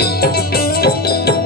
Thank you.